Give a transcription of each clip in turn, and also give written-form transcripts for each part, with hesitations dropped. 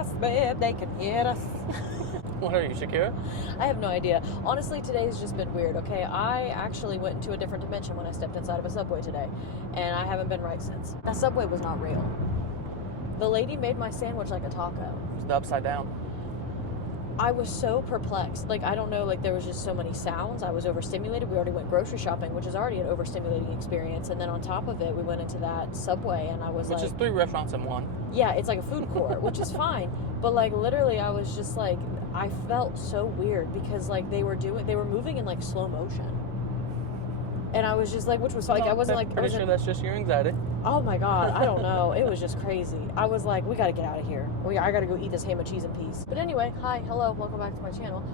us, babe. They can hear us. What are you, Shakira? I have no idea. Honestly, today's just been weird, okay? I actually went into a different dimension when I stepped inside of a Subway today, and I haven't been right since. That Subway was not real. The lady made my sandwich like a taco. It's the upside down. I was so perplexed. Like, I don't know, like, there was just so many sounds. I was overstimulated. We already went grocery shopping, which is already an overstimulating experience. And then on top of it, we went into that Subway, and I was Which is 3 restaurants in one. Yeah, it's like a food court, which is fine. But, like, literally, I was just, like, I felt so weird because, like, they were moving in, like, slow motion. And I was just, like, which was, like, I wasn't, like... Pretty sure that's just your anxiety. Oh, my God. I don't know. It was just crazy. I was like, we got to get out of here. I got to go eat this ham and cheese in peace. But anyway, hi, hello, welcome back to my channel.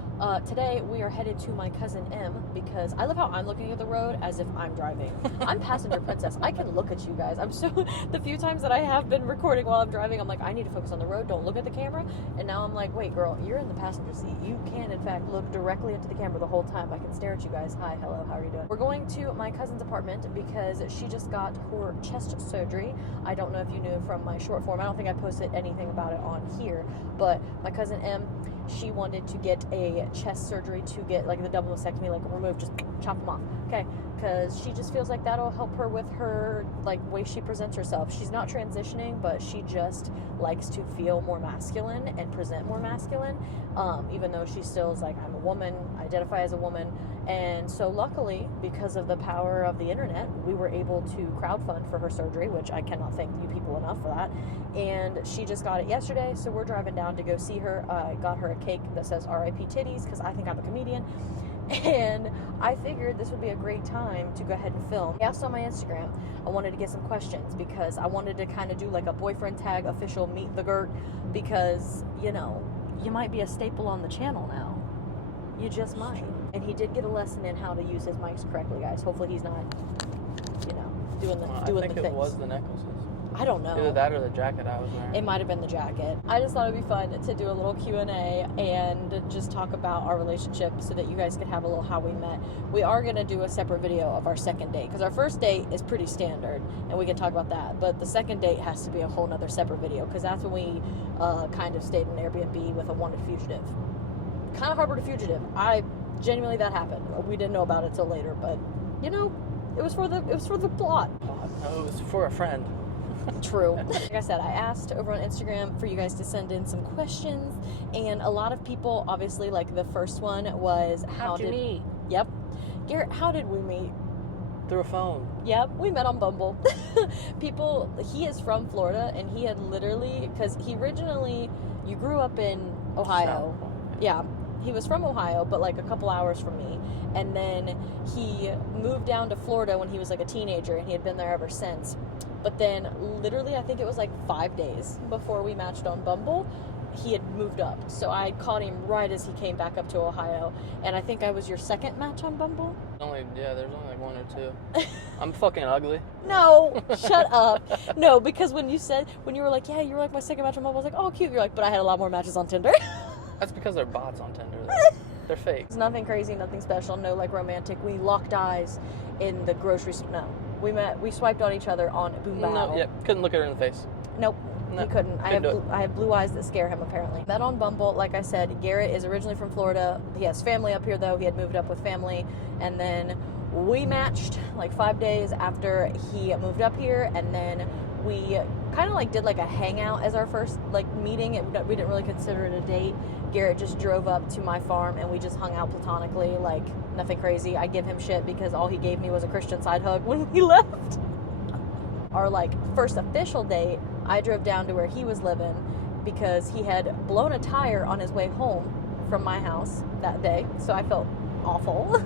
Today, we are headed to my cousin M because I love how I'm looking at the road as if I'm driving. I'm passenger princess. I can look at you guys. The few times that I have been recording while I'm driving, I'm like, I need to focus on the road. Don't look at the camera. And now I'm like, wait, girl, you're in the passenger seat. You can, in fact, look directly into the camera the whole time. I can stare at you guys. Hi, hello, how are you doing? We're going to my cousin's apartment because she just got her chest surgery. I don't know if you knew from my short form. I don't think I posted anything about it on here, but my cousin M, she wanted to get a chest surgery to get like the double mastectomy, like remove, just chop them off, okay? Because she just feels like that'll help her with her like way she presents herself. She's not transitioning, but she just likes to feel more masculine and present more masculine, even though she still is like, I'm a woman, identify as a woman. And so luckily, because of the power of the internet, we were able to crowdfund for her surgery, which I cannot thank you people enough for that. And she just got it yesterday, so we're driving down to go see her. I got her a cake that says R.I.P. titties because I think I'm a comedian. And I figured this would be a great time to go ahead and film. I asked on my Instagram, I wanted to get some questions because I wanted to kind of do like a boyfriend tag official meet the Gert because, you know, you might be a staple on the channel now. You just might. And he did get a lesson in how to use his mics correctly, guys. Hopefully he's not, you know, doing the things. I think it was the necklaces. I don't know. Either that or the jacket I was wearing. It might have been the jacket. I just thought it'd be fun to do a little Q&A and just talk about our relationship so that you guys could have a little how we met. We are going to do a separate video of our second date because our first date is pretty standard and we can talk about that. But the second date has to be a whole nother separate video because that's when we kind of stayed in an Airbnb with a wanted fugitive. Kind of harbored a fugitive. Genuinely, that happened. We didn't know about it till later, but you know, it was for the plot. No, it was for a friend. True. Like I said, I asked over on Instagram for you guys to send in some questions, and a lot of people, obviously, like the first one was How'd you meet? Yep. Garrett, how did we meet? Through a phone. Yep, we met on Bumble. He is from Florida, and he had literally, because you grew up in Ohio. Yeah. He was from Ohio, but like a couple hours from me. And then he moved down to Florida when he was like a teenager, and he had been there ever since. But then literally, I think it was like 5 days before we matched on Bumble, he had moved up. So I caught him right as he came back up to Ohio. And I think I was your second match on Bumble. There's only like 1 or 2. I'm fucking ugly. No, shut up. No, because when you were like, yeah, you were like my second match on Bumble, I was like, oh, cute. You're like, but I had a lot more matches on Tinder. That's because they're bots on Tinder. They're fake. It's nothing crazy, nothing special, no like romantic. We locked eyes in the grocery store. No. We swiped on each other on Boom Bow. No, yeah, couldn't look at her in the face. Nope. No, he couldn't. I have blue eyes that scare him, apparently. Met on Bumble, like I said. Garrett is originally from Florida. He has family up here, though. He had moved up with family. And then we matched like 5 days after he moved up here. And then we kind of like did like a hangout as our first like meeting. We didn't really consider it a date. Garrett just drove up to my farm and we just hung out platonically, like nothing crazy. I give him shit because all he gave me was a Christian side hug when we left. Our like first official date, I drove down to where he was living because he had blown a tire on his way home from my house that day. So I felt awful.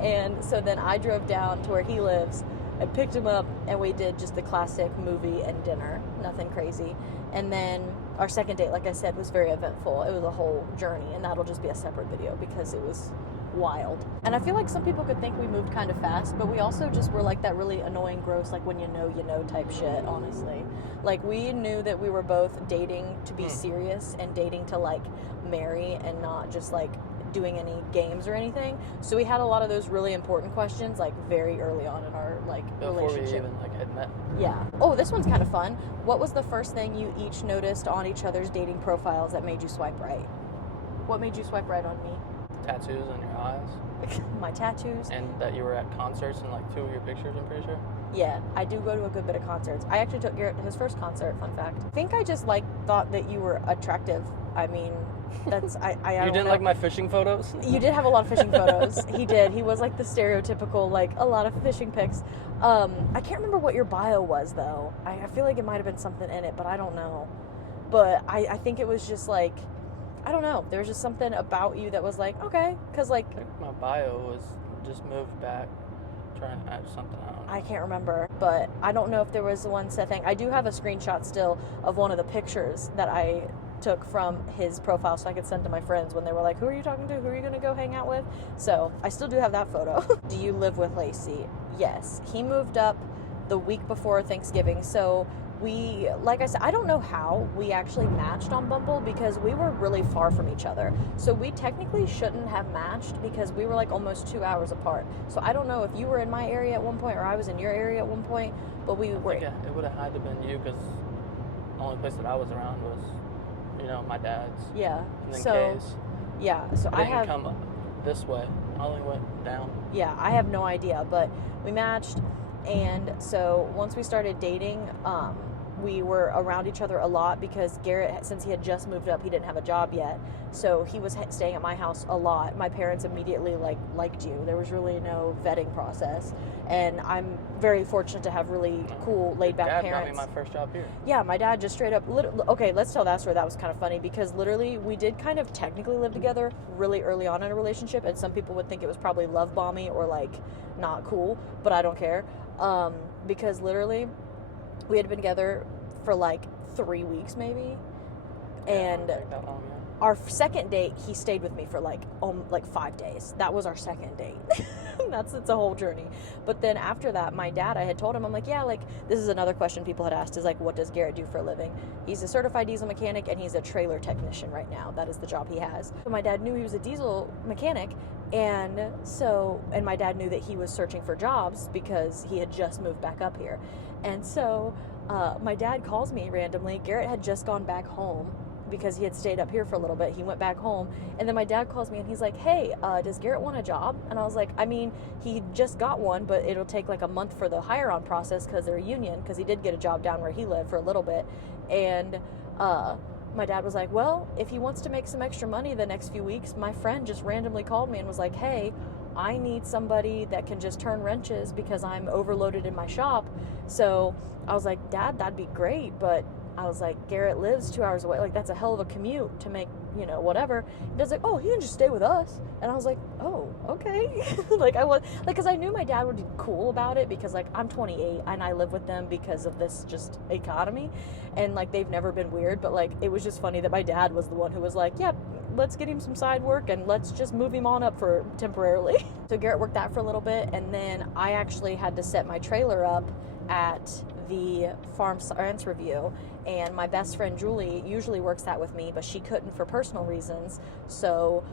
And so then I drove down to where he lives. I picked him up and we did just the classic movie and dinner, nothing crazy. And then our second date, like I said, was very eventful. It was a whole journey, and that'll just be a separate video because it was wild. And I feel like some people could think we moved kind of fast, but we also just were like that really annoying, gross, like when you know type shit, honestly. Like we knew that we were both dating to be serious and dating to like marry and not just like doing any games or anything. So we had a lot of those really important questions like very early on in our Before relationship. we even had met. Yeah. Oh, this one's kind of fun. What was the first thing you each noticed on each other's dating profiles that made you swipe right? What made you swipe right on me? Tattoos on your eyes. My tattoos. And that you were at concerts in 2 of your pictures, I'm pretty sure. Yeah, I do go to a good bit of concerts. I actually took Garrett to his first concert, fun fact. I think I just thought that you were attractive. I mean, that's I You don't didn't know. like my fishing photos? You did have a lot of fishing photos. He did. He was like the stereotypical, a lot of fishing pics. I can't remember what your bio was though. I feel like it might have been something in it, but I don't know. But I think it was just I don't know. There was just something about you that was okay, because I think my bio was just moved back, trying to add something out. I can't remember, but I don't know if there was one set thing. I do have a screenshot still of one of the pictures that I took from his profile so I could send to my friends when they were like, who are you talking to? Who are you going to go hang out with? So I still do have that photo. Do you live with Lacey? Yes. He moved up the week before Thanksgiving. So we, like I said, I don't know how we actually matched on Bumble because we were really far from each other. So we technically shouldn't have matched because we were almost 2 hours apart. So I don't know if you were in my area at one point or I was in your area at one point, but we were. I think it would have had to been you because the only place that I was around was, my dad's. Yeah. And then So Kay's. yeah. So I I didn't have. come this way. I only went down. Yeah, I have no idea, but we matched, and so once we started dating, we were around each other a lot because Garrett, since he had just moved up, he didn't have a job yet, so he was staying at my house a lot. My parents immediately liked you. There was really no vetting process, and I'm very fortunate to have really cool, laid-back Dad parents. got me my first job here. Yeah, my dad just straight up, okay, let's tell that story. That was kind of funny because literally we did kind of technically live together really early on in a relationship, and some people would think it was probably love bombing or not cool, but I don't care, because literally we had been together for 3 weeks maybe, and Take that long, yeah. our second date he stayed with me for 5 days. That was our second date. It's a whole journey. But then after that, my dad, I had told him, I'm this is another question people had asked, is what does Garrett do for a living? He's a certified diesel mechanic and he's a trailer technician right now. That is the job he has. So my dad knew he was a diesel mechanic, and my dad knew that he was searching for jobs because he had just moved back up here. And so my dad calls me randomly. Garrett had just gone back home because he had stayed up here for a little bit. He went back home, and then my dad calls me and he's like, hey, does Garrett want a job? And I was like, I mean, he just got one, but it'll take a month for the hire-on process because they're a union, because he did get a job down where he lived for a little bit. And my dad was like, well, if he wants to make some extra money the next few weeks, my friend just randomly called me and was like, hey, I need somebody that can just turn wrenches because I'm overloaded in my shop. So I was like, Dad, that'd be great, but I was like, Garrett lives 2 hours away. That's a hell of a commute to make, whatever. And Dad's like, oh, he can just stay with us. And I was like, oh, okay. Because I knew my dad would be cool about it because, I'm 28 and I live with them because of this just economy. And, they've never been weird. But, it was just funny that my dad was the one who was like, yeah, let's get him some side work and let's just move him on up for temporarily. So Garrett worked that for a little bit. And then I actually had to set my trailer up at the farm science review, and my best friend Julie usually works that with me, but she couldn't for personal reasons. So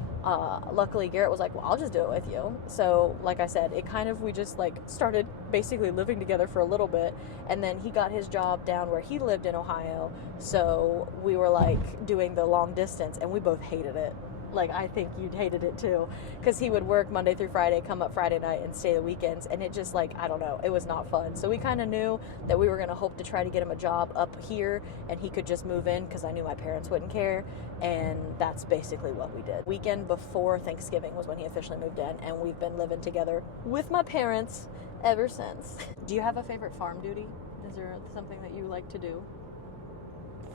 luckily Garrett was like, well, I'll just do it with you. So like I said, it kind of, we just started basically living together for a little bit, and then he got his job down where he lived in Ohio, so we were doing the long distance, and we both hated it. I think you'd hated it too, because he would work Monday through Friday, come up Friday night, and stay the weekends, and it just I don't know, it was not fun. So we kind of knew that we were going to hope to try to get him a job up here, and he could just move in, because I knew my parents wouldn't care, and that's basically what we did. Weekend before Thanksgiving was when he officially moved in, and we've been living together with my parents ever since. Do you have a favorite farm duty? Is there something that you like to do?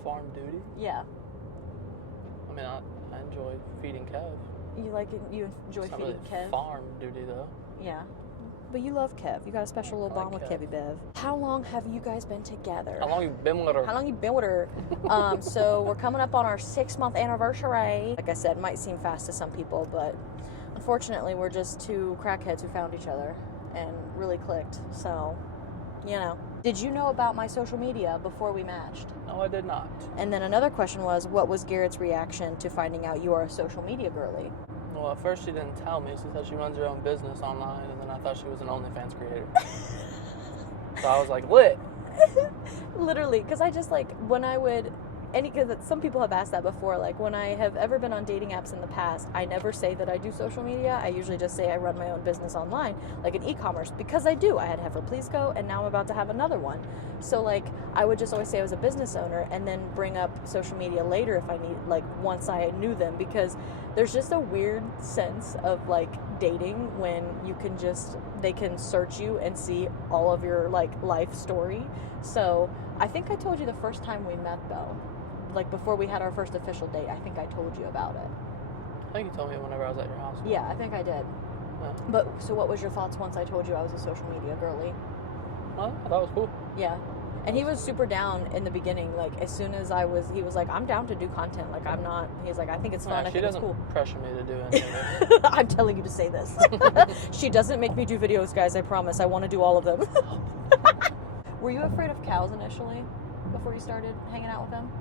Farm duty? Yeah. I mean, I enjoy feeding Kev. You enjoy It's not feeding really Kev? farm duty, though. Yeah. But you love Kev. You got a special little bond with Kev. Kevy Bev. How long have you guys been together? How long you been with her? How long you been with her? So we're coming up on our 6-month anniversary. Like I said, it might seem fast to some people, but unfortunately we're just two crackheads who found each other and really clicked. So, Did you know about my social media before we matched? No, I did not. And then another question was, what was Garrett's reaction to finding out you are a social media girly? Well, at first she didn't tell me. She said she runs her own business online, and then I thought she was an OnlyFans creator. So I was like, lit. Literally, because I just like when I would. Because some people have asked that before, like when I have ever been on dating apps in the past, I never say that I do social media. I usually just say I run my own business online, like in e-commerce, because I do. I had Heifer Please Co, and now I'm about to have another one. So like I would just always say I was a business owner and then bring up social media later if I need, like once I knew them, because there's just a weird sense of like dating when you can just, they can search you and see all of your like life story. So I think I told you the first time we met though. Like before we had our first official date, I think I told you about it. I think you told me whenever I was at your house. Yeah, I think I did. Yeah. But so what was your thoughts once I told you I was a social media girly? Well, I thought it was cool. Yeah. And he was super down in the beginning. Like as soon as he was like, I'm down to do content. Like I'm not, he's like, I think it's fun. I think it's cool. She doesn't pressure me to do anything. I'm telling you to say this. She doesn't make me do videos, guys. I promise. I want to do all of them. Were you afraid of cows initially before you started hanging out with them?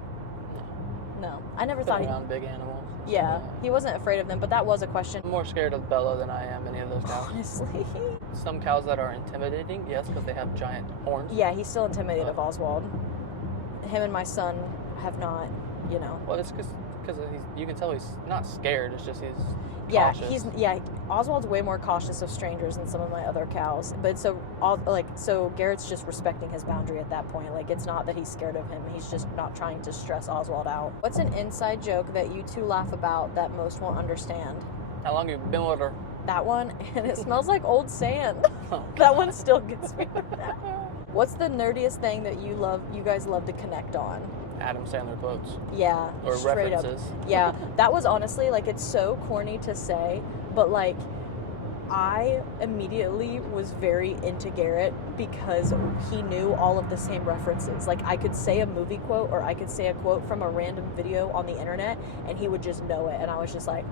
No, I never thought around big animals. Yeah, he wasn't afraid of them, but that was a question. I'm more scared of Bella than I am any of those cows. Honestly. Some cows that are intimidating, yes, because they have giant horns. Yeah, he's still intimidated of Oswald. Him and my son have not, you know. Well, it's because you can tell he's not scared. It's just he's cautious. Oswald's way more cautious of strangers than some of my other cows. But so Garrett's just respecting his boundary at that point. Like it's not that he's scared of him. He's just not trying to stress Oswald out. What's an inside joke that you two laugh about that most won't understand? How long have you been with her? That one, and it smells like old sand. Oh, that one still gets me. What's the nerdiest thing that you guys love to connect on? Adam Sandler quotes. Yeah, or straight references. Up. Yeah, that was honestly, like, it's so corny to say, but, like, I immediately was very into Garrett because he knew all of the same references. Like, I could say a movie quote or I could say a quote from a random video on the internet, and he would just know it, and I was just like,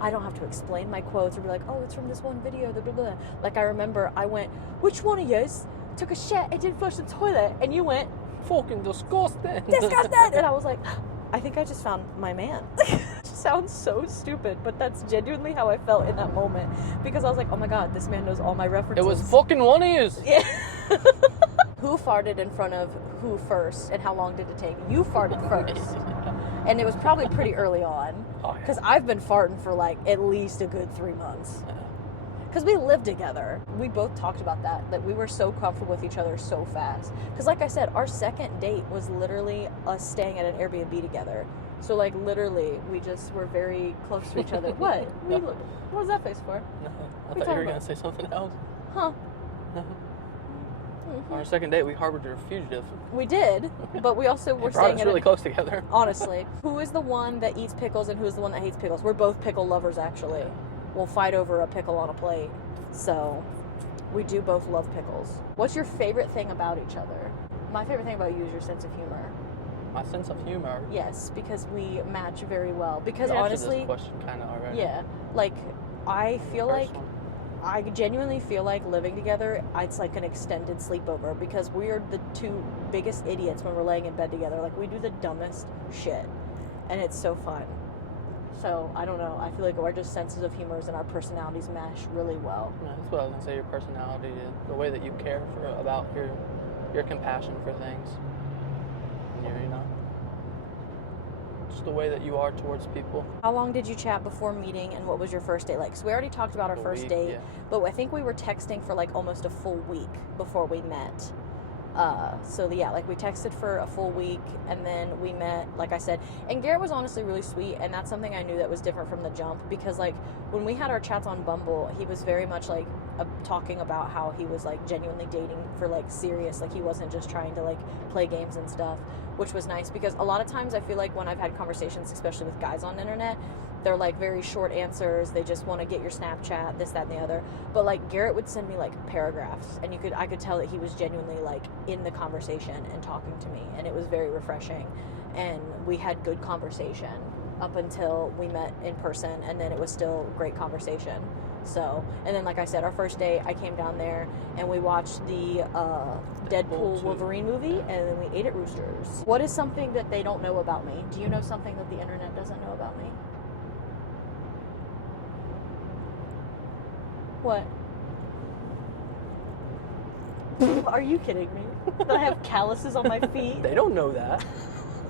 I don't have to explain my quotes or be like, oh, it's from this one video, blah, blah, blah. Like, I remember I went, which one of yous took a shit and didn't flush the toilet? And you went, fucking disgusting. Disgusting! And I was like, I think I just found my man. It sounds so stupid, but that's genuinely how I felt in that moment. Because I was like, oh my god, this man knows all my references. It was fucking one of yous. Yeah. Who farted in front of who first, and how long did it take? You farted first. And it was probably pretty early on. Because I've been farting for like at least a good 3 months. Because we lived together. We both talked about that we were so comfortable with each other so fast. Because like I said, our second date was literally us staying at an Airbnb together. So like literally, we just were very close to each other. What? What was that face for? No, I thought you were going to say something else. Huh. No. On our second date, we harbored a fugitive. We did, but we also were staying at really close together. Honestly. Who is the one that eats pickles and who is the one that hates pickles? We're both pickle lovers, actually. We'll fight over a pickle on a plate. So, we do both love pickles. What's your favorite thing about each other? My favorite thing about you is your sense of humor. My sense of humor? Yes, because we match very well. Because you honestly... answered this question kind of already. Yeah. Like, I genuinely feel like living together, it's like an extended sleepover because we are the two biggest idiots when we're laying in bed together. Like, we do the dumbest shit. And it's so fun. So, I don't know. I feel like our just senses of humor and our personalities mesh really well. Yeah, that's what I was going to say. Your personality, the way that you care about your compassion for things. And just the way that you are towards people. How long did you chat before meeting and what was your first date like? So we already talked about our first date, but I think we were texting for like almost a full week before we met. We texted for a full week and then we met, like I said, and Garrett was honestly really sweet, and that's something I knew that was different from the jump because like when we had our chats on Bumble, he was very much like talking about how he was like genuinely dating for like serious, like he wasn't just trying to like play games and stuff, which was nice because a lot of times I feel like when I've had conversations, especially with guys on the internet, they're like very short answers. They just want to get your Snapchat, this, that, and the other. But like Garrett would send me like paragraphs, and I could tell that he was genuinely like in the conversation and talking to me, and it was very refreshing. And we had good conversation up until we met in person, and then it was still great conversation. So, and then like I said, our first date, I came down there and we watched the Deadpool Wolverine movie, and then we ate at Roosters. What is something that they don't know about me? Do you know something that the internet doesn't know about me? What? Are you kidding me? That I have calluses on my feet? They don't know that.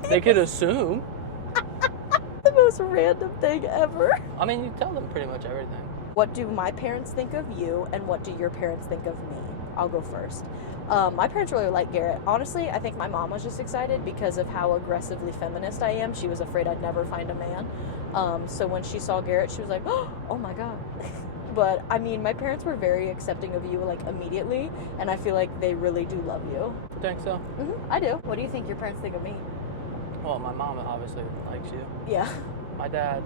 They could assume. The most random thing ever. I mean, you tell them pretty much everything. What do my parents think of you, and what do your parents think of me? I'll go first. My parents really like Garrett. Honestly, I think my mom was just excited because of how aggressively feminist I am. She was afraid I'd never find a man. So when she saw Garrett, she was like, oh my God. But, I mean, my parents were very accepting of you, like, immediately, and I feel like they really do love you. You think so? I do. What do you think your parents think of me? Well, my mom obviously likes you. Yeah. My dad,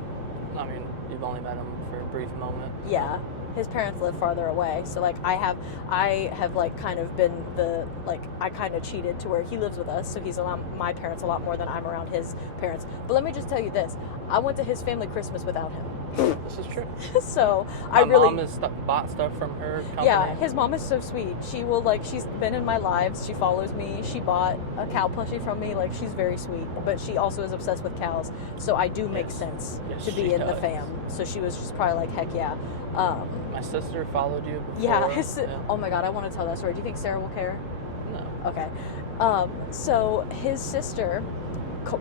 I mean, you've only met him for a brief moment. Yeah. His parents live farther away, so like I have like kind of been the, like, I kind of cheated to where he lives with us, so he's around my parents a lot more than I'm around his parents. But let me just tell you this, I went to his family Christmas without him. This is true. So my mom has bought stuff from her company. Yeah, his mom is so sweet. She will, like, she's been in my lives. She follows me. She bought a cow plushie from me. Like, she's very sweet. But she also is obsessed with cows. So I do make sense to be in the fam. So she was just probably like, heck yeah. My sister followed you before. Yeah, oh my God, I want to tell that story. Do you think Sarah will care? No. Okay. So his sister,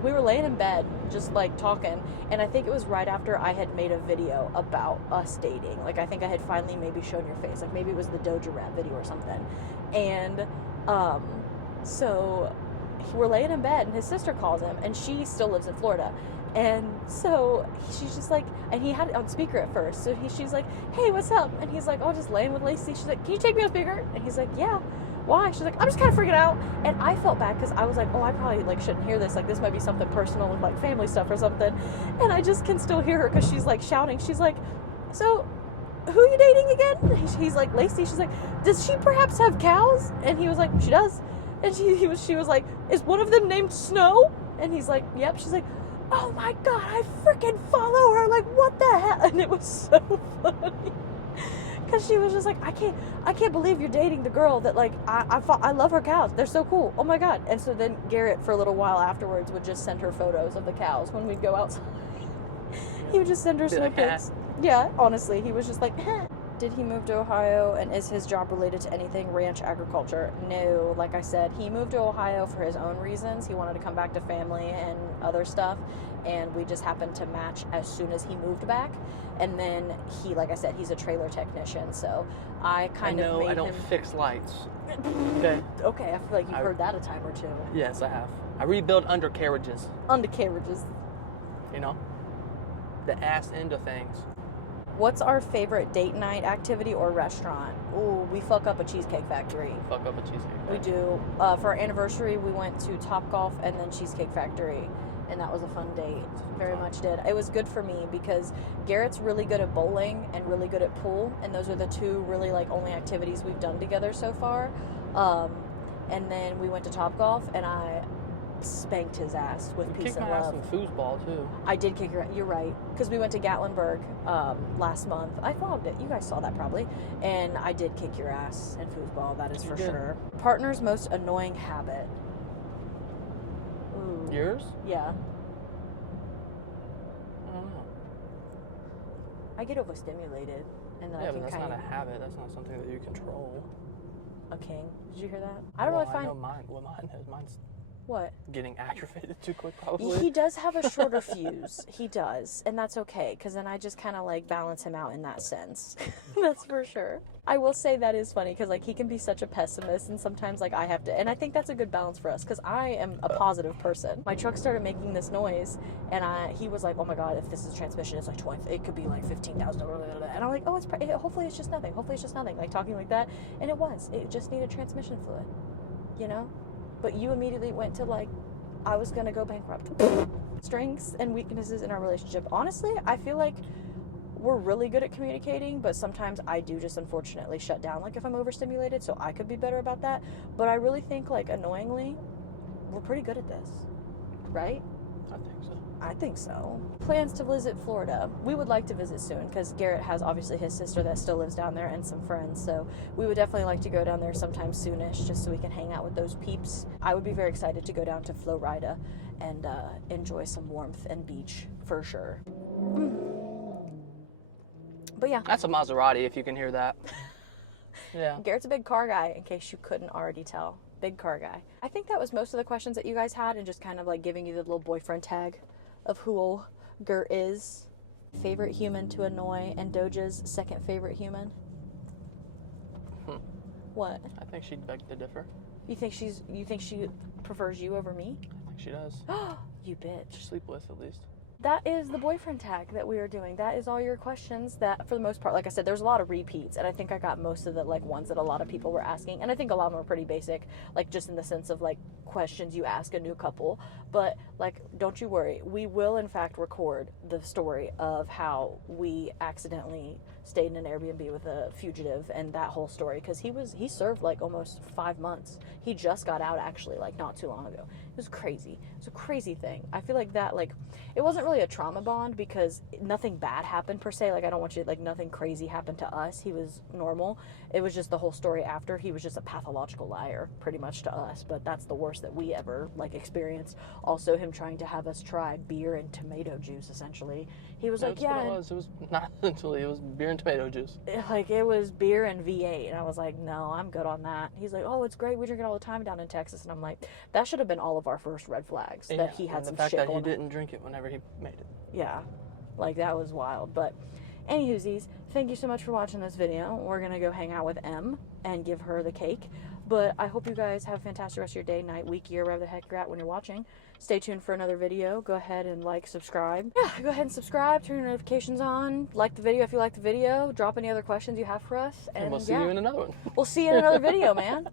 we were laying in bed just like talking, and I think it was right after I had made a video about us dating. Like, I think I had finally maybe shown your face, like maybe it was the Doja Rat video or something. And so we're laying in bed and his sister calls him, and she still lives in Florida. And so she's just like, and he had it on speaker at first, so she's like, hey, what's up? And he's like, oh, just laying with Lacey. She's like, can you take me on speaker? And he's like, yeah. Why? She's like, I'm just kind of freaking out. And I felt bad because I was like, oh, I probably like shouldn't hear this. Like, this might be something personal with like family stuff or something. And I just can still hear her because she's like shouting. She's like, so who are you dating again? He's like, Lacey. She's like, does she perhaps have cows? And he was like, she does. And she was like, is one of them named Snow? And he's like, yep. She's like, oh my God, I freaking follow her. Like, what the hell? And it was so funny. Because she was just like, I can't believe you're dating the girl that, like, I love her cows. They're so cool. Oh my God. And so then Garrett, for a little while afterwards, would just send her photos of the cows when we'd go outside. He would just send her snippets. Yeah, honestly, he was just like, Did he move to Ohio, and is his job related to anything ranch agriculture? No, like I said, he moved to Ohio for his own reasons. He wanted to come back to family and other stuff, and we just happened to match as soon as he moved back. And then he, like I said, he's a trailer technician, so I don't fix lights. Okay. Okay, I feel like you've heard that a time or two. Yes, I have. I rebuild undercarriages. Undercarriages. You know? The ass end of things. What's our favorite date night activity or restaurant? Ooh, we fuck up a Cheesecake Factory. Fuck up a Cheesecake Factory. We do. For our anniversary, we went to Topgolf and then Cheesecake Factory. And that was a fun date. Very much did. It was good for me because Garrett's really good at bowling and really good at pool. And those are the two really, like, only activities we've done together so far. And then we went to Topgolf and I spanked his ass with peace and love. Some foosball too. I did kick her. You're right, because we went to Gatlinburg last month. I vlogged it. You guys saw that probably. And I did kick your ass in foosball. That is for sure. Partner's most annoying habit. Ooh. Yours? Yeah. I don't know. I get overstimulated, and then I can but that's not a habit. That's not something that you control. A king. Did you hear that? I don't really find. I know mine. What mine is. Mine's. What? Getting aggravated too quick, probably. He does have a shorter fuse. He does. And that's okay, because then I just kind of, like, balance him out in that sense. That's for sure. I will say that is funny, because, like, he can be such a pessimist, and sometimes, like, I have to. And I think that's a good balance for us, because I am a positive person. My truck started making this noise, and he was like, oh my God, if this is transmission, it's like it could be like $15,000. And I'm like, oh, hopefully it's just nothing. Hopefully it's just nothing. Like, talking like that. And it was. It just needed transmission fluid. You know? But you immediately went to, like, I was going to go bankrupt. Strengths and weaknesses in our relationship. Honestly, I feel like we're really good at communicating, but sometimes I do just unfortunately shut down, like, if I'm overstimulated, so I could be better about that. But I really think, like, annoyingly, we're pretty good at this. Right? I think so. I think so. Plans to visit Florida. We would like to visit soon because Garrett has obviously his sister that still lives down there and some friends. So we would definitely like to go down there sometime soonish just so we can hang out with those peeps. I would be very excited to go down to Florida and enjoy some warmth and beach for sure. But yeah. That's a Maserati, if you can hear that. Yeah. Garrett's a big car guy, in case you couldn't already tell. Big car guy. I think that was most of the questions that you guys had, and just kind of like giving you the little boyfriend tag of who old Gert is. Favorite human to annoy, and Doja's second favorite human. What? I think she'd beg to differ. You think she prefers you over me? I think she does. You bitch. Sleep with, at least. That is the boyfriend tag that we are doing. That is all your questions that, for the most part, like I said, there's a lot of repeats, and I think I got most of the, like, ones that a lot of people were asking, and I think a lot of them are pretty basic, like, just in the sense of, like, questions you ask a new couple. But, like, don't you worry. We will, in fact, record the story of how we accidentally stayed in an Airbnb with a fugitive and that whole story, because he served, like, almost 5 months. He just got out, actually, like, not too long ago. It was crazy. It was a crazy thing. I feel like that, like, it wasn't really a trauma bond because nothing bad happened per se. Like, I don't want you, like, nothing crazy happened to us. He was normal. It was just the whole story after. He was just a pathological liar, pretty much, to us. But that's the worst that we ever, like, experienced. Also, him trying to have us try beer and tomato juice, essentially. He was like, yeah. It was not essentially, it was beer and tomato juice. Like, it was beer and V8. And I was like, no, I'm good on that. He's like, oh, it's great. We drink it all the time down in Texas. And I'm like, that should have been all of our first red flags. Yeah, that he had some shit going on. the fact that he didn't drink it whenever he made it. Yeah, like, that was wild. But anywhoosies, thank you so much for watching this video. We're gonna go hang out with Em and give her the cake. But I hope you guys have a fantastic rest of your day, night, week, year, wherever the heck you're at when you're watching. Stay tuned for another video. Go ahead and like, subscribe. Yeah, go ahead and subscribe, turn your notifications on, like the video if you like the video, drop any other questions you have for us, And we'll see you in another one. We'll see you in another video, man.